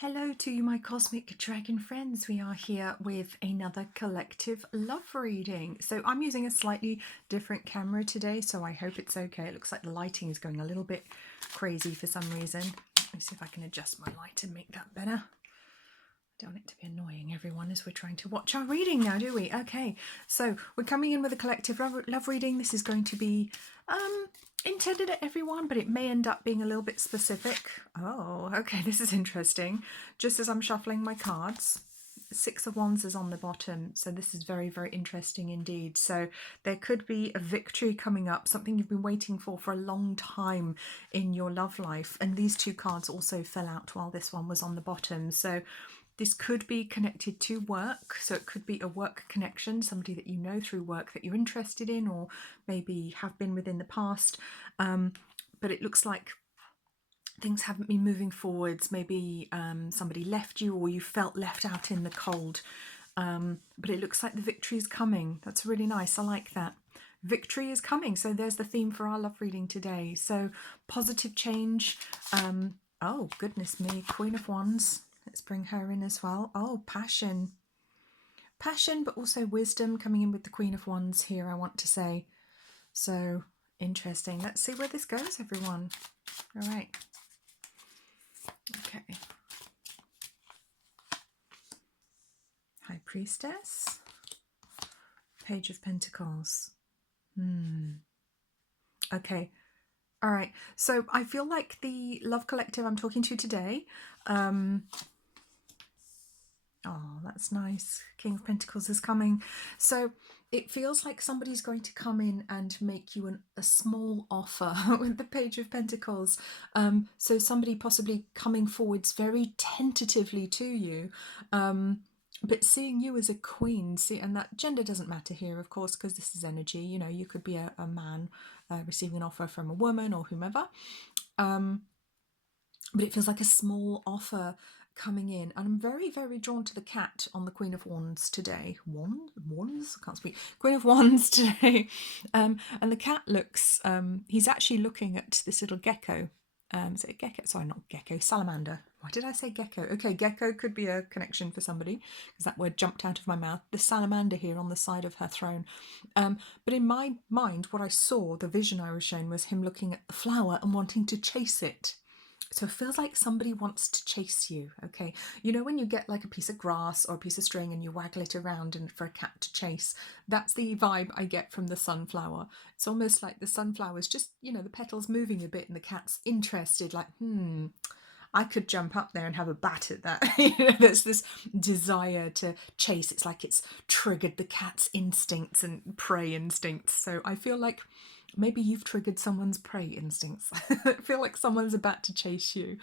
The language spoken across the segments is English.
Hello to you, my cosmic dragon friends. We are here with another collective love reading. So I'm using a slightly different camera today, so I hope it's okay. It looks like the lighting is going a little bit crazy for some reason. Let me see if I can adjust my light and make that better. I don't want it to be annoying everyone as we're trying to watch our reading now, do we? Okay, so we're coming in with a collective love reading. This is going to be intended at everyone, but it may end up being a little bit specific. Oh, okay, this is interesting. Just as I'm shuffling my cards, Six of Wands is on the bottom, so this is very, very interesting indeed. So there could be a victory coming up, something you've been waiting for a long time in your love life. And these two cards also fell out while this one was on the bottom. So this could be connected to work, so it could be a work connection, somebody that you know through work that you're interested in or maybe have been with in the past. But it looks like things haven't been moving forwards. Maybe somebody left you or you felt left out in the cold. But it looks like the victory is coming. That's really nice. I like that. Victory is coming. So there's the theme for our love reading today. So positive change. Oh, goodness me. Queen of Wands. Let's bring her in as well. Oh, passion. Passion, but also wisdom coming in with the Queen of Wands here, I want to say. So, interesting. Let's see where this goes, everyone. All right. Okay. High Priestess. Page of Pentacles. Okay. All right. So, I feel like the love collective I'm talking to today... Oh, that's nice. King of Pentacles is coming. So it feels like somebody's going to come in and make you a small offer with the Page of Pentacles. So somebody possibly coming forwards very tentatively to you, but seeing you as a queen. And that gender doesn't matter here, of course, because this is energy. You know, you could be a man receiving an offer from a woman or whomever. But it feels like a small offer coming in, and I'm very, very drawn to the cat on the Queen of Wands today. Wands? I can't speak. Queen of Wands today. And the cat looks, he's actually looking at this little gecko. Is it a gecko? Sorry, not gecko, salamander. Why did I say gecko? Okay, gecko could be a connection for somebody, because that word jumped out of my mouth. The salamander here on the side of her throne. But in my mind, what I saw, the vision I was shown, was him looking at the flower and wanting to chase it. So it feels like somebody wants to chase you, okay? You know when you get like a piece of grass or a piece of string and you waggle it around and for a cat to chase? That's the vibe I get from the sunflower. It's almost like the sunflower's just, you know, the petals moving a bit and the cat's interested, like, I could jump up there and have a bat at that. You know, there's this desire to chase. It's like it's triggered the cat's instincts and prey instincts. So I feel like maybe you've triggered someone's prey instincts. I feel like someone's about to chase you.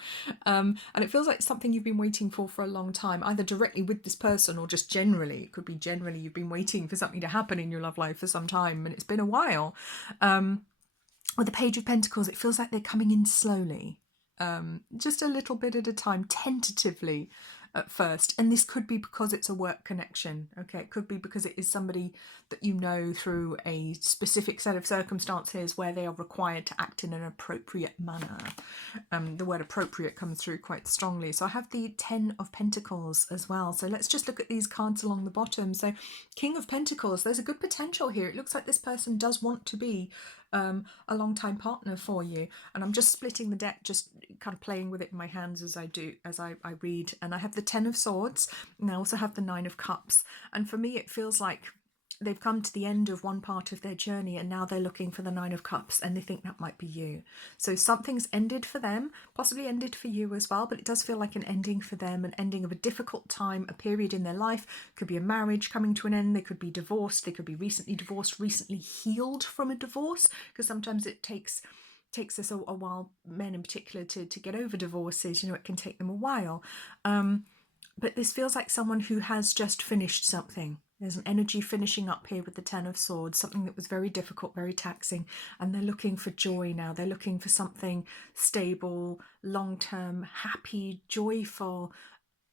And it feels like something you've been waiting for a long time, either directly with this person or just generally. It could be generally you've been waiting for something to happen in your love life for some time and it's been a while. With the Page of Pentacles, it feels like they're coming in slowly. Just a little bit at a time, tentatively at first. And this could be because it's a work connection. Okay, it could be because it is somebody that you know through a specific set of circumstances where they are required to act in an appropriate manner. The word appropriate comes through quite strongly. So I have the 10 of Pentacles as well. So let's just look at these cards along the bottom. So King of Pentacles, there's a good potential here. It looks like this person does want to be a long-time partner for you, and I'm just splitting the deck, just kind of playing with it in my hands as I read. And I have the 10 of Swords, and I also have the 9 of Cups, and for me it feels like they've come to the end of one part of their journey and now they're looking for the 9 of Cups and they think that might be you. So something's ended for them, possibly ended for you as well, but it does feel like an ending for them, an ending of a difficult time, a period in their life. Could be a marriage coming to an end, they could be divorced, they could be recently divorced, recently healed from a divorce, because sometimes it takes us a while, men in particular, to get over divorces. You know, it can take them a while. But this feels like someone who has just finished something. There's an energy finishing up here with the 10 of Swords, something that was very difficult, very taxing, and they're looking for joy now. They're looking for something stable, long-term, happy, joyful,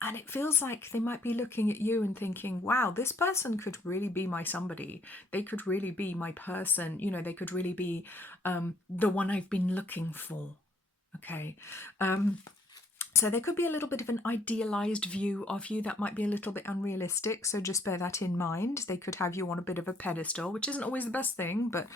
and it feels like they might be looking at you and thinking, wow, this person could really be my somebody. They could really be my person. You know, they could really be the one I've been looking for. Okay. So So there could be a little bit of an idealized view of you that might be a little bit unrealistic. So just bear that in mind. They could have you on a bit of a pedestal, which isn't always the best thing, but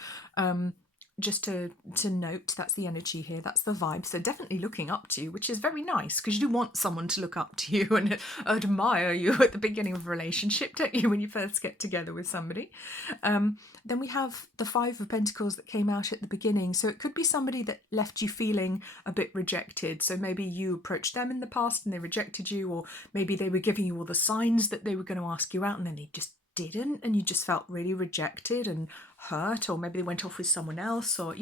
just to note, that's the energy here, that's the vibe. So definitely looking up to you, which is very nice, because you do want someone to look up to you and admire you at the beginning of a relationship, don't you, when you first get together with somebody. Then we have the Five of Pentacles that came out at the beginning. So it could be somebody that left you feeling a bit rejected. So maybe you approached them in the past and they rejected you, or maybe they were giving you all the signs that they were going to ask you out and then they just didn't, and you just felt really rejected and hurt, or maybe they went off with someone else, or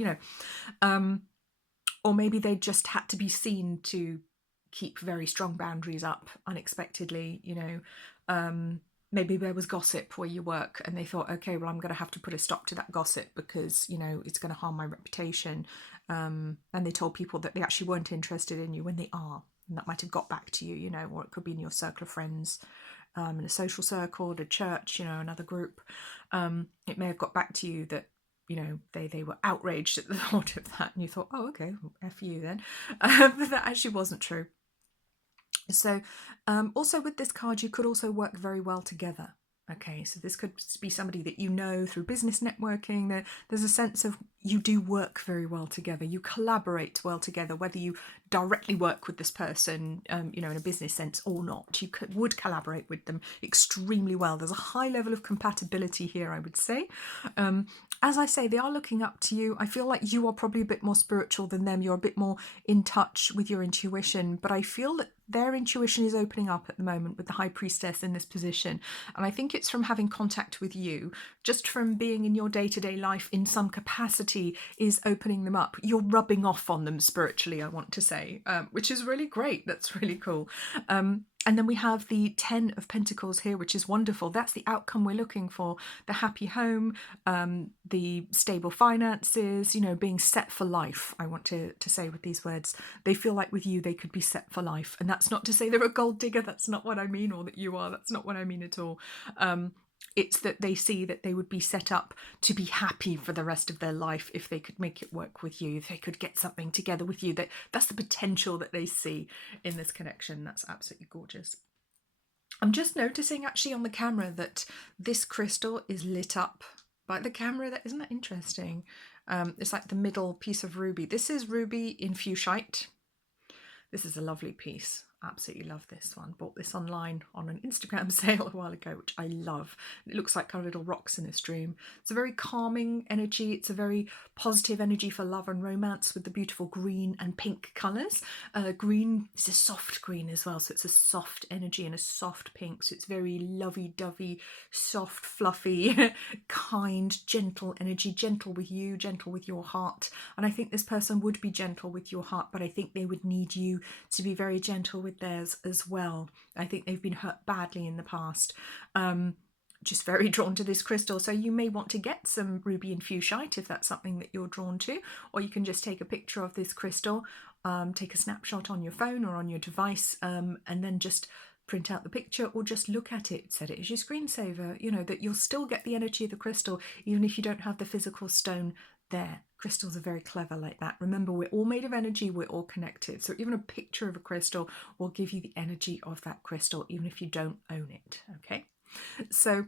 or maybe they just had to be seen to keep very strong boundaries up unexpectedly. Maybe there was gossip where you work and they thought, okay, well, I'm going to have to put a stop to that gossip because it's going to harm my reputation, and they told people that they actually weren't interested in you when they are, and that might have got back to you, or it could be in your circle of friends, in a social circle, at a church, another group. It may have got back to you that they were outraged at the thought of that, and you thought, oh, okay, well, F you then. But that actually wasn't true. So also with this card, you could also work very well together. Okay, so this could be somebody that you know through business networking. There's a sense of you do work very well together. You collaborate well together, whether you directly work with this person, in a business sense or not. You would collaborate with them extremely well. There's a high level of compatibility here, I would say. As I say, they are looking up to you. I feel like you are probably a bit more spiritual than them. You're a bit more in touch with your intuition, but I feel that their intuition is opening up at the moment with the High Priestess in this position. And I think it's from having contact with you, just from being in your day-to-day life in some capacity is opening them up. You're rubbing off on them spiritually, I want to say, which is really great. That's really cool. And then we have the 10 of Pentacles here, which is wonderful. That's the outcome we're looking for. The happy home, the stable finances, being set for life, I want to say with these words. They feel like with you, they could be set for life. And that's not to say they're a gold digger. That's not what I mean, or that you are. That's not what I mean at all. It's that they see that they would be set up to be happy for the rest of their life if they could make it work with you, if they could get something together with you. That's the potential that they see in this connection. That's absolutely gorgeous. I'm just noticing actually on the camera that this crystal is lit up by the camera. Isn't that interesting? It's like the middle piece of ruby. This is ruby in fuchsite. This is a lovely piece. Absolutely love this one. Bought this online on an Instagram sale a while ago, which I love. It looks like kind of little rocks in a stream. It's a very calming energy. It's a very positive energy for love and romance with the beautiful green and pink colours. Green is a soft green as well, so it's a soft energy and a soft pink. So it's very lovey-dovey, soft, fluffy, kind, gentle energy. Gentle with you, gentle with your heart. And I think this person would be gentle with your heart, but I think they would need you to be very gentle with theirs as well. I think they've been hurt badly in the past. Just very drawn to this crystal. So you may want to get some ruby and fuchsite if that's something that you're drawn to, or you can just take a picture of this crystal, take a snapshot on your phone or on your device, and then just print out the picture or just look at it, set it as your screensaver, that you'll still get the energy of the crystal even if you don't have the physical stone there. Crystals are very clever like that. Remember, we're all made of energy, we're all connected. So even a picture of a crystal will give you the energy of that crystal, even if you don't own it, okay? So,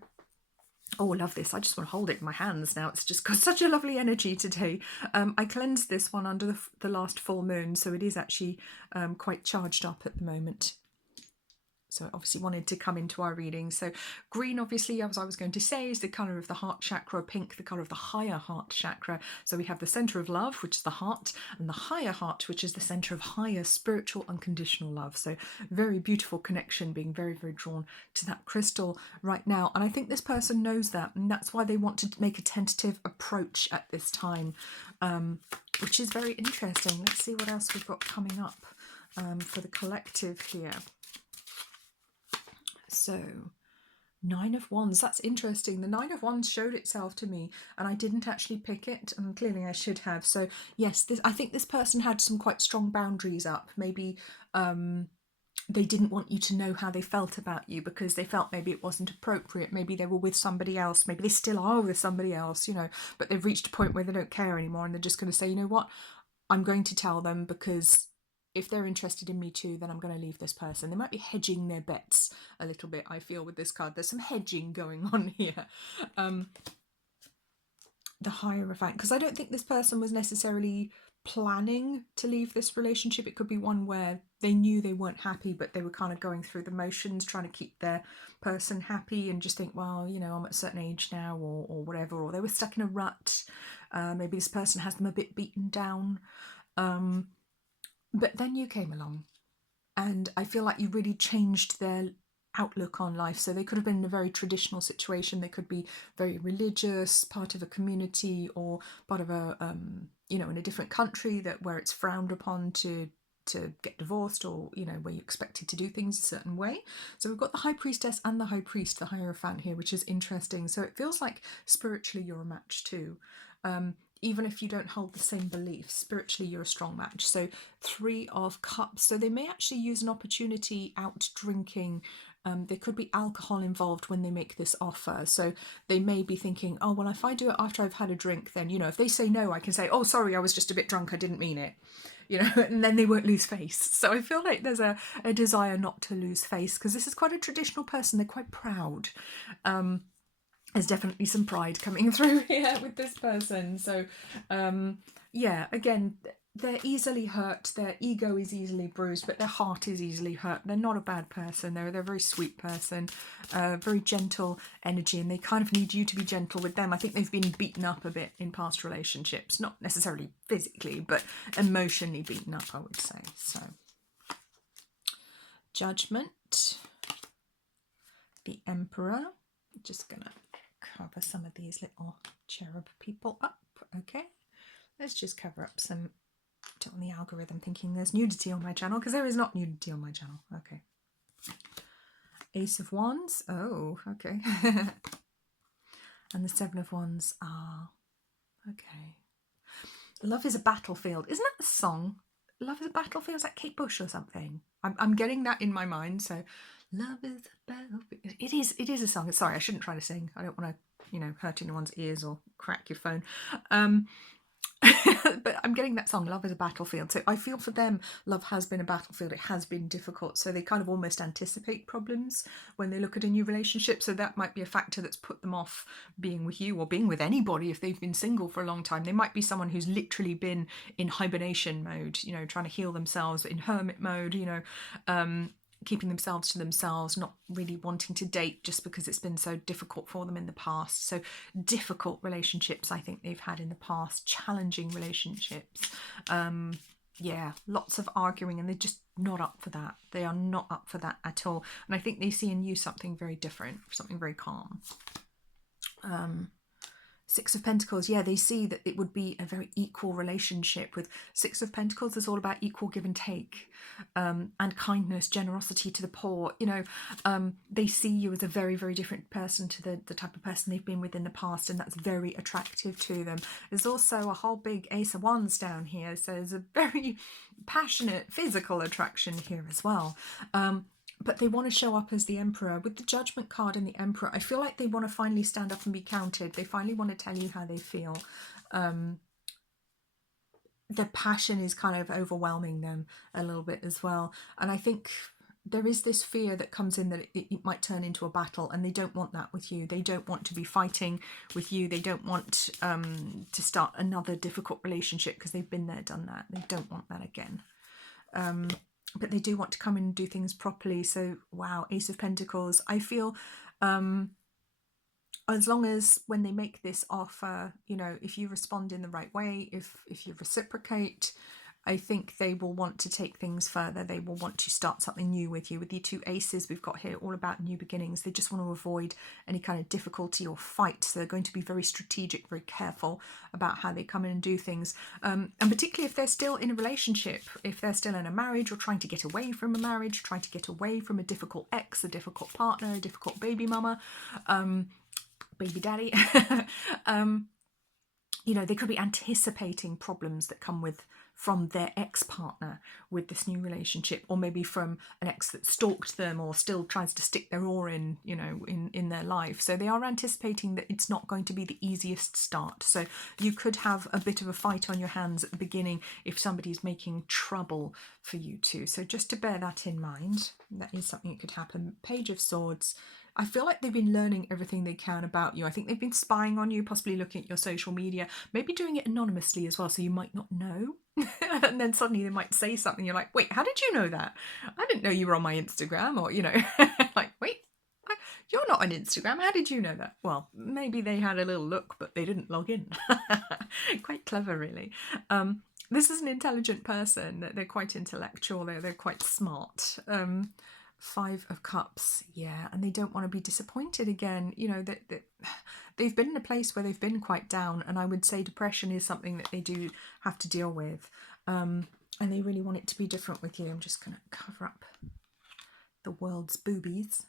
oh, I love this. I just want to hold it in my hands now. It's just got such a lovely energy today. I cleansed this one under the last full moon, so it is actually quite charged up at the moment. So I obviously wanted to come into our reading. So green, obviously, as I was going to say, is the colour of the heart chakra. Pink, the colour of the higher heart chakra. So we have the centre of love, which is the heart, and the higher heart, which is the centre of higher spiritual unconditional love. So very beautiful connection, being very, very drawn to that crystal right now. And I think this person knows that, and that's why they want to make a tentative approach at this time, which is very interesting. Let's see what else we've got coming up for the collective here. So, Nine of Wands, that's interesting. The Nine of Wands showed itself to me and I didn't actually pick it, and clearly I should have. So yes, I think this person had some quite strong boundaries up. Maybe they didn't want you to know how they felt about you because they felt maybe it wasn't appropriate. Maybe they were with somebody else. Maybe they still are with somebody else, but they've reached a point where they don't care anymore and they're just going to say, you know what, I'm going to tell them because if they're interested in me too, then I'm going to leave this person. They might be hedging their bets a little bit, I feel, with this card. There's some hedging going on here. The Hierophant, because I don't think this person was necessarily planning to leave this relationship. It could be one where they knew they weren't happy, but they were kind of going through the motions, trying to keep their person happy and just think, well, you know, I'm at a certain age now, or whatever, or they were stuck in a rut. Maybe this person has them a bit beaten down. But then you came along, and I feel like you really changed their outlook on life. So they could have been in a very traditional situation. They could be very religious, part of a community, or part of a you know, in a different country that where it's frowned upon to get divorced, or you know, where you're expected to do things a certain way. So we've got the High Priestess and the High Priest, the Hierophant here, which is interesting. So it feels like spiritually you're a match too. Even if you don't hold the same beliefs, spiritually you're a strong match. So 3 of Cups. So they may actually use an opportunity out drinking. There could be alcohol involved when they make this offer. So they may be thinking, oh, well, if I do it after I've had a drink, then, you know, if they say no, I can say, oh, sorry, I was just a bit drunk, I didn't mean it. You know, and then they won't lose face. So I feel like there's a desire not to lose face, because this is quite a traditional person. They're quite proud. There's definitely some pride coming through here with this person. So yeah, again, they're easily hurt. Their ego is easily bruised, but their heart is easily hurt. They're not a bad person. They're a very sweet person, very gentle energy, and they kind of need you to be gentle with them. I think they've been beaten up a bit in past relationships, not necessarily physically, but emotionally beaten up, I would say. So Judgment, the Emperor. Just gonna cover some of these little cherub people up. Okay, let's just cover up some. Don't want the algorithm thinking there's nudity on my channel, because there is not nudity on my channel. Okay. Ace of Wands. Oh, okay. And the 7 of Wands are okay. Love is a battlefield. Isn't that the song? Love is a battlefield. Is that Kate Bush or something? I'm getting that in my mind. So, love is a battlefield. It is a song. Sorry, I shouldn't try to sing. I don't want to, you know, hurt anyone's ears or crack your phone. But I'm getting that song, Love is a Battlefield. So I feel for them, love has been a battlefield. It has been difficult. So they kind of almost anticipate problems when they look at a new relationship. So that might be a factor that's put them off being with you, or being with anybody if they've been single for a long time. They might be someone who's literally been in hibernation mode, you know, trying to heal themselves, in hermit mode, you know, keeping themselves to themselves, not really wanting to date just because it's been so difficult for them in the past. So difficult relationships I think they've had in the past, challenging relationships. Yeah, lots of arguing, and they're just not up for that. They are not up for that at all. And I think they see in you something very different, something very calm. 6 of Pentacles, yeah, they see that it would be a very equal relationship. With 6 of Pentacles, it's all about equal give and take, and kindness, generosity to the poor. You know, they see you as a very, very different person to the type of person they've been with in the past, and that's very attractive to them. There's also a whole big Ace of Wands down here, so there's a very passionate physical attraction here as well. But they want to show up as the Emperor. With the Judgment card and the Emperor, I feel like they want to finally stand up and be counted. They finally want to tell you how they feel. The passion is kind of overwhelming them a little bit as well. And I think there is this fear that comes in that it might turn into a battle, and they don't want that with you. They don't want to be fighting with you. They don't want to start another difficult relationship, because they've been there, done that. They don't want that again. But they do want to come in and do things properly. So, wow, Ace of Pentacles. I feel as long as when they make this offer, you know, if you respond in the right way, if you reciprocate, I think they will want to take things further. They will want to start something new with you. With the 2 aces we've got here, all about new beginnings. They just want to avoid any kind of difficulty or fight. So they're going to be very strategic, very careful about how they come in and do things. And particularly if they're still in a relationship, if they're still in a marriage, or trying to get away from a marriage, trying to get away from a difficult ex, a difficult partner, a difficult baby mama, baby daddy. You know, they could be anticipating problems that come with from their ex-partner with this new relationship, or maybe from an ex that stalked them or still tries to stick their oar in, you know, in their life. So they are anticipating that it's not going to be the easiest start. So you could have a bit of a fight on your hands at the beginning if somebody's making trouble for you two. So just to bear that in mind, that is something that could happen. Page of Swords. I feel like they've been learning everything they can about you. I think they've been spying on you, possibly looking at your social media, maybe doing it anonymously as well, so you might not know. And then suddenly they might say something, you're like, wait, how did you know that? I didn't know you were on my Instagram, or, you know, like, wait, you're not on Instagram, how did you know that? Well, maybe they had a little look, but they didn't log in. Quite clever, really. This is an intelligent person. They're quite intellectual, they're quite smart. Five of Cups, yeah, and they don't want to be disappointed again. You know, they've been in a place where they've been quite down, and I would say depression is something that they do have to deal with, and they really want it to be different with you. I'm just going to cover up the world's boobies.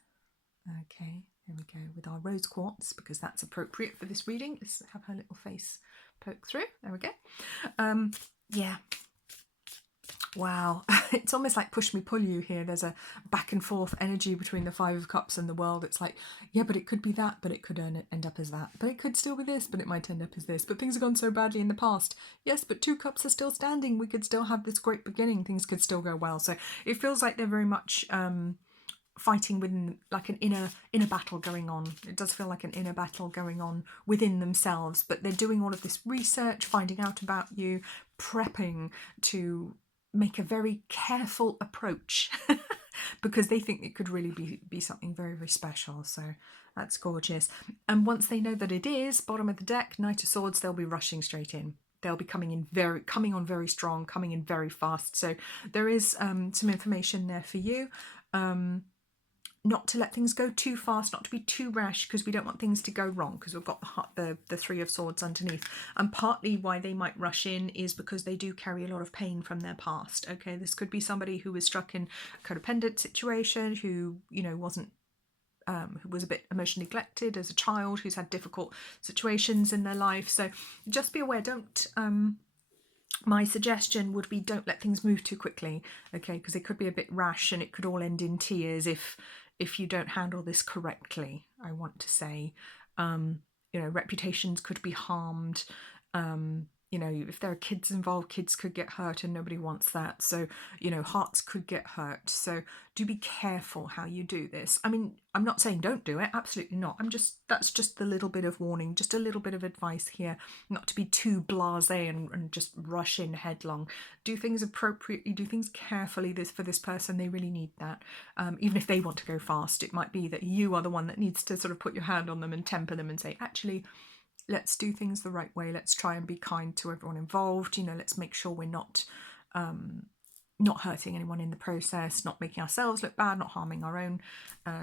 Okay, there we go, with our rose quartz, because that's appropriate for this reading. Let's have her little face poke through. There we go. Yeah. Wow, it's almost like push me pull you here. There's a back and forth energy between the Five of Cups and the World. It's like, yeah, but it could be that, but it could end up as that, but it could still be this, but it might end up as this, but things have gone so badly in the past. Yes, but two cups are still standing. We could still have this great beginning. Things could still go well. So it feels like they're very much fighting within, like an inner battle going on. It does feel like an inner battle going on within themselves, but they're doing all of this research, finding out about you, prepping to make a very careful approach because they think it could really be something very, very special. So that's gorgeous. And once they know that it is, bottom of the deck, Knight of Swords, they'll be rushing straight in. They'll be coming on very strong, coming in very fast. So there is some information there for you. Not to let things go too fast, not to be too rash, because we don't want things to go wrong, because we've got the Three of Swords underneath. And partly why they might rush in is because they do carry a lot of pain from their past. Okay, this could be somebody who was struck in a codependent situation, who, you know, wasn't who was a bit emotionally neglected as a child, who's had difficult situations in their life. So just be aware, don't my suggestion would be, don't let things move too quickly, okay, because it could be a bit rash and it could all end in tears if you don't handle this correctly, I want to say. You know, reputations could be harmed. You know, if there are kids involved, kids could get hurt and nobody wants that. So, you know, hearts could get hurt. So do be careful how you do this. I mean, I'm not saying don't do it, absolutely not. That's just the little bit of warning, just a little bit of advice here, not to be too blasé and just rush in headlong. Do things appropriately, do things carefully. For this person, they really need that. Even if they want to go fast, it might be that you are the one that needs to sort of put your hand on them and temper them and say, actually, let's do things the right way. Let's try and be kind to everyone involved. You know, let's make sure we're not hurting anyone in the process, not making ourselves look bad, not harming our own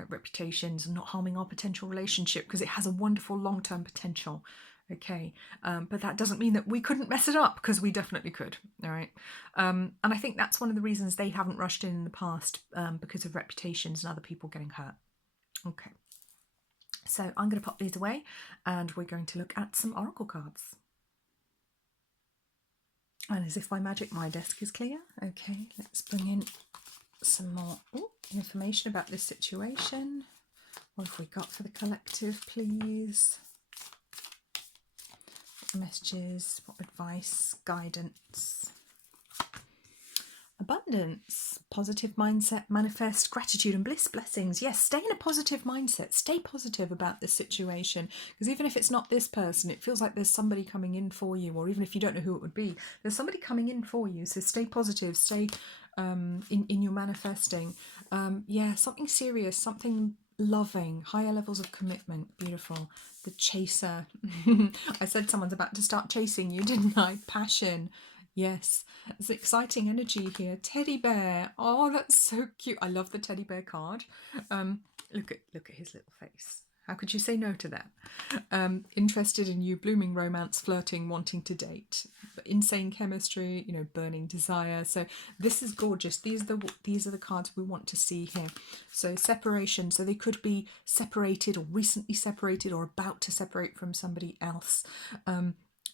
reputations, and not harming our potential relationship, because it has a wonderful long-term potential. Okay, but that doesn't mean that we couldn't mess it up, because we definitely could. All right, and I think that's one of the reasons they haven't rushed in the past, because of reputations and other people getting hurt. Okay. So I'm going to pop these away and we're going to look at some oracle cards. And as if by magic, my desk is clear. Okay, let's bring in some more information about this situation. What have we got for the collective, please? What messages, what advice, guidance? Abundance, positive mindset, manifest, gratitude and bliss, blessings. Yes, stay in a positive mindset. Stay positive about this situation, because even if it's not this person, it feels like there's somebody coming in for you, or even if you don't know who it would be, there's somebody coming in for you. So stay positive, stay in your manifesting. Yeah, something serious, something loving, higher levels of commitment. Beautiful. The chaser. I said someone's about to start chasing you, didn't I? Passion. Yes, there's exciting energy here. Teddy bear. Oh, that's so cute. I love the teddy bear card. Look at his little face. How could you say no to that? Interested in you, blooming romance, flirting, wanting to date, insane chemistry, you know, burning desire. So this is gorgeous. These are the cards we want to see here. So separation. So they could be separated or recently separated or about to separate from somebody else.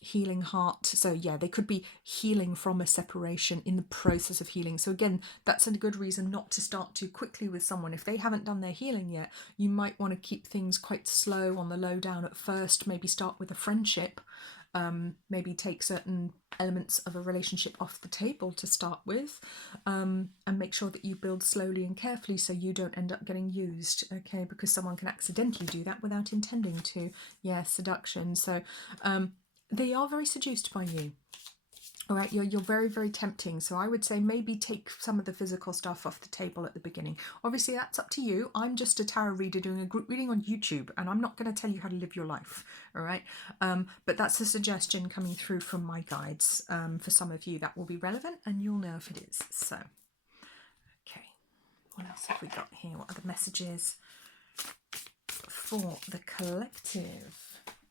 healing heart. So yeah, they could be healing from a separation, in the process of healing. So again, that's a good reason not to start too quickly with someone. If they haven't done their healing yet, you might want to keep things quite slow on the low down at first. Maybe start with a friendship. Maybe take certain elements of a relationship off the table to start with, and make sure that you build slowly and carefully so you don't end up getting used, okay, because someone can accidentally do that without intending to. Yeah, seduction. So they are very seduced by you. All right, you're very, very tempting. So I would say maybe take some of the physical stuff off the table at the beginning. Obviously, that's up to you. I'm just a tarot reader doing a group reading on YouTube, and I'm not going to tell you how to live your life. All right, but that's a suggestion coming through from my guides. For some of you, that will be relevant, and you'll know if it is. So, okay, what else have we got here? What other messages for the collective?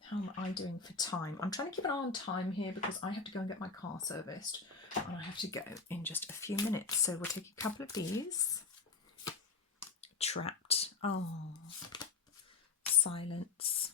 How am I doing for time? I'm trying to keep an eye on time here because I have to go and get my car serviced and I have to go in just a few minutes. So we'll take a couple of these. Trapped. Oh, silence.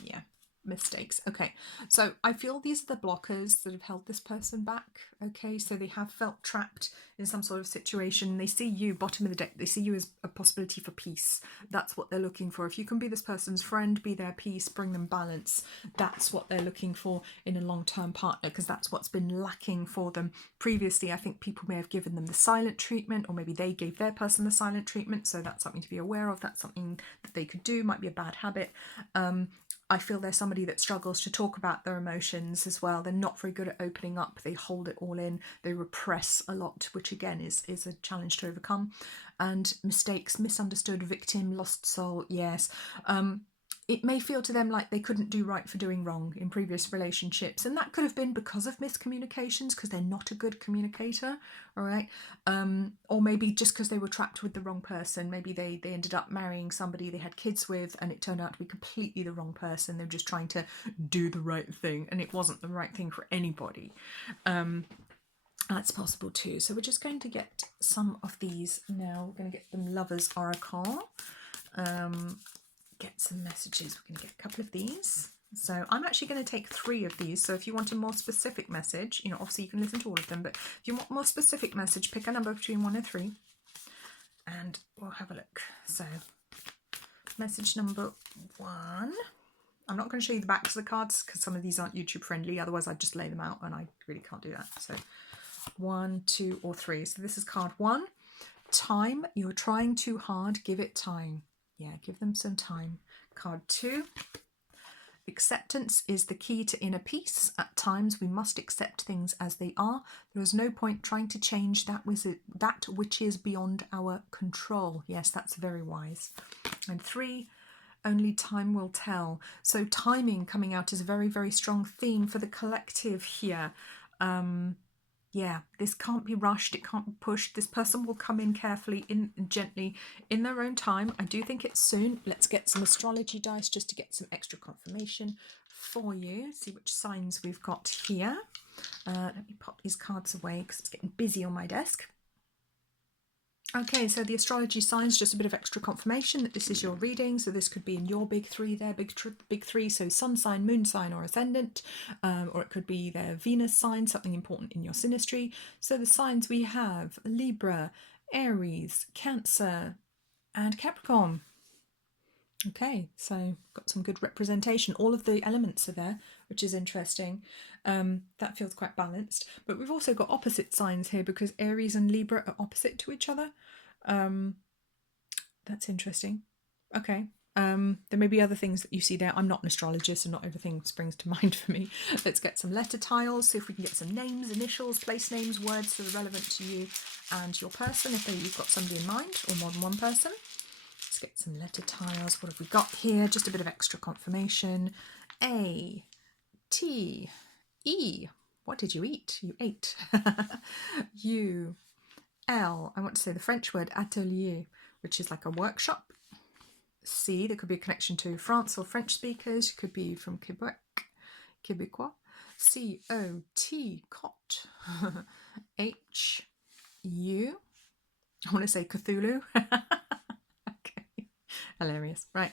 Yeah, mistakes. Okay, so I feel these are the blockers that have held this person back. Okay, so they have felt trapped in some sort of situation. They see you, bottom of the deck, they see you as a possibility for peace. That's what they're looking for. If you can be this person's friend, be their peace, bring them balance, that's what they're looking for in a long-term partner, because that's what's been lacking for them previously. I think people may have given them the silent treatment, or maybe they gave their person the silent treatment, so that's something to be aware of. That's something that they could do, might be a bad habit. I feel they're somebody that struggles to talk about their emotions as well. They're not very good at opening up. They hold it all in. They repress a lot, which again is a challenge to overcome. And mistakes, misunderstood, victim, lost soul, yes. It may feel to them like they couldn't do right for doing wrong in previous relationships, and that could have been because of miscommunications, because they're not a good communicator, all right? Or maybe just because they were trapped with the wrong person. Maybe they ended up marrying somebody they had kids with, and it turned out to be completely the wrong person. They're just trying to do the right thing, and it wasn't the right thing for anybody. That's possible too. So we're just going to get some of these now. We're going to get them Lovers Oracle. Get some messages. We're going to get a couple of these. So I'm actually going to take 3 of these. So if you want a more specific message, you know, obviously you can listen to all of them, but if you want a more specific message, pick a number between 1 and 3 and we'll have a look. So message number 1. I'm not going to show you the backs of the cards because some of these aren't YouTube friendly. Otherwise I'd just lay them out and I really can't do that. So 1, 2 or 3. So this is card 1. Time. You're trying too hard. Give it time. Yeah, give them some time. Card 2. Acceptance is the key to inner peace. At times we must accept things as they are. There is no point trying to change that which is beyond our control. Yes, that's very wise. And 3. Only time will tell. So timing coming out is a very, very strong theme for the collective here. Yeah, this can't be rushed, it can't be pushed. This person will come in carefully, gently, in their own time. I do think it's soon. Let's get some astrology dice just to get some extra confirmation for you. See which signs we've got here. Let me pop these cards away because it's getting busy on my desk. Okay, so the astrology signs, just a bit of extra confirmation that this is your reading. So this could be in your big 3 there, big 3. So sun sign, moon sign or ascendant, or it could be their Venus sign, something important in your synastry. So the signs we have Libra, Aries, Cancer and Capricorn. Okay, so got some good representation. All of the elements are there, which is interesting. That feels quite balanced. But we've also got opposite signs here because Aries and Libra are opposite to each other. That's interesting. Okay. There may be other things that you see there. I'm not an astrologist, and not everything springs to mind for me. Let's get some letter tiles, see if we can get some names, initials, place names, words that are relevant to you and your person, if you've got somebody in mind, or more than one person. Let's get some letter tiles. What have we got here? Just a bit of extra confirmation. A, T, E. What did you eat? You ate. U, L. I want to say the French word atelier, which is like a workshop. C, there could be a connection to France or French speakers. It could be from Quebec, Québécois. C, O, T, cot. H, U. I want to say Cthulhu. Okay, hilarious. Right.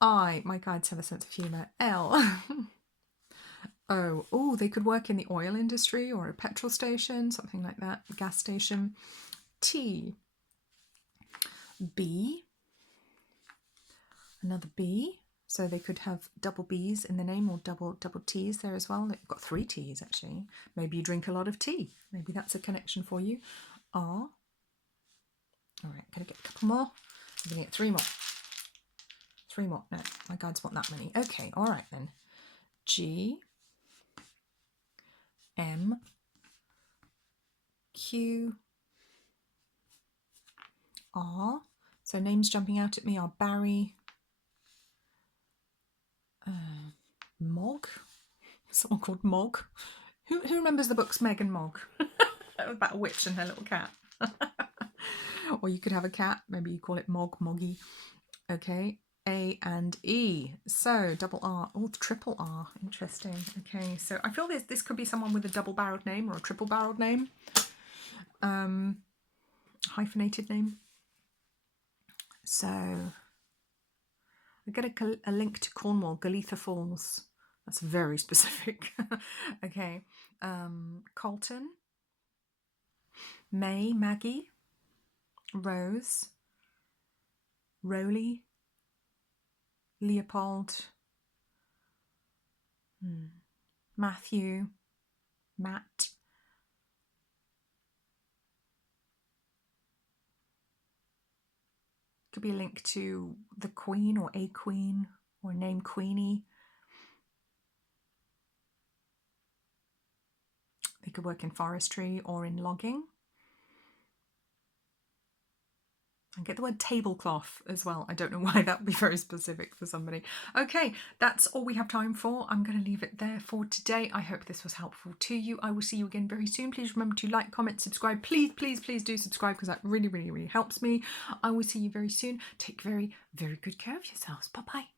I, my guides have a sense of humour. L. Oh, they could work in the oil industry or a petrol station, something like that, gas station. T. B. Another B. So they could have double B's in the name or double T's there as well. They've got 3 T's actually. Maybe you drink a lot of tea. Maybe that's a connection for you. R. All right, gonna get a couple more. I'm gonna get 3 more. 3 more. No, my guides want that many. Okay, all right then. G. M. Q. R. So names jumping out at me are Barry. Mog. Someone called Mog. Who remembers the books Meg and Mog? About a witch and her little cat. Or you could have a cat. Maybe you call it Mog, Moggy. Okay. A and E. So double R. Oh, triple R. Interesting. Okay. So I feel this could be someone with a double-barreled name or a triple-barreled name. Hyphenated name. So I get a link to Cornwall, Galitha Falls. That's very specific. Okay. Colton. May, Maggie. Rose. Rowley. Leopold. Matthew. Matt. Could be a link to the Queen or a Queen or name Queenie. They could work in forestry or in logging. And get the word tablecloth as well. I don't know why that would be very specific for somebody. Okay, that's all we have time for. I'm going to leave it there for today. I hope this was helpful to you. I will see you again very soon. Please remember to like, comment, subscribe. Please, please, please do subscribe because that really, really, really helps me. I will see you very soon. Take very, very good care of yourselves. Bye-bye.